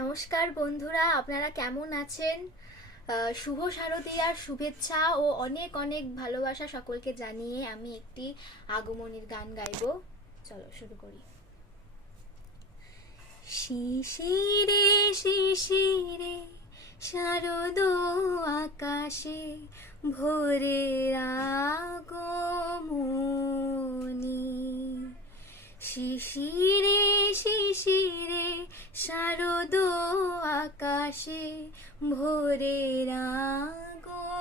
নমস্কার বন্ধুরা, আপনারা কেমন আছেন? শুভ শারদীয়ার শুভেচ্ছা ও অনেক অনেক ভালোবাসা সকলকে জানিয়ে আমি একটি আগমনীর গান গাইবো। চলো শুরু করি। শিশিরে শিশিরে শারদ আকাশে ভোরের আগমনী। শিশিরে শিশিরে শারদ আকাশে ভোরের আগমনী।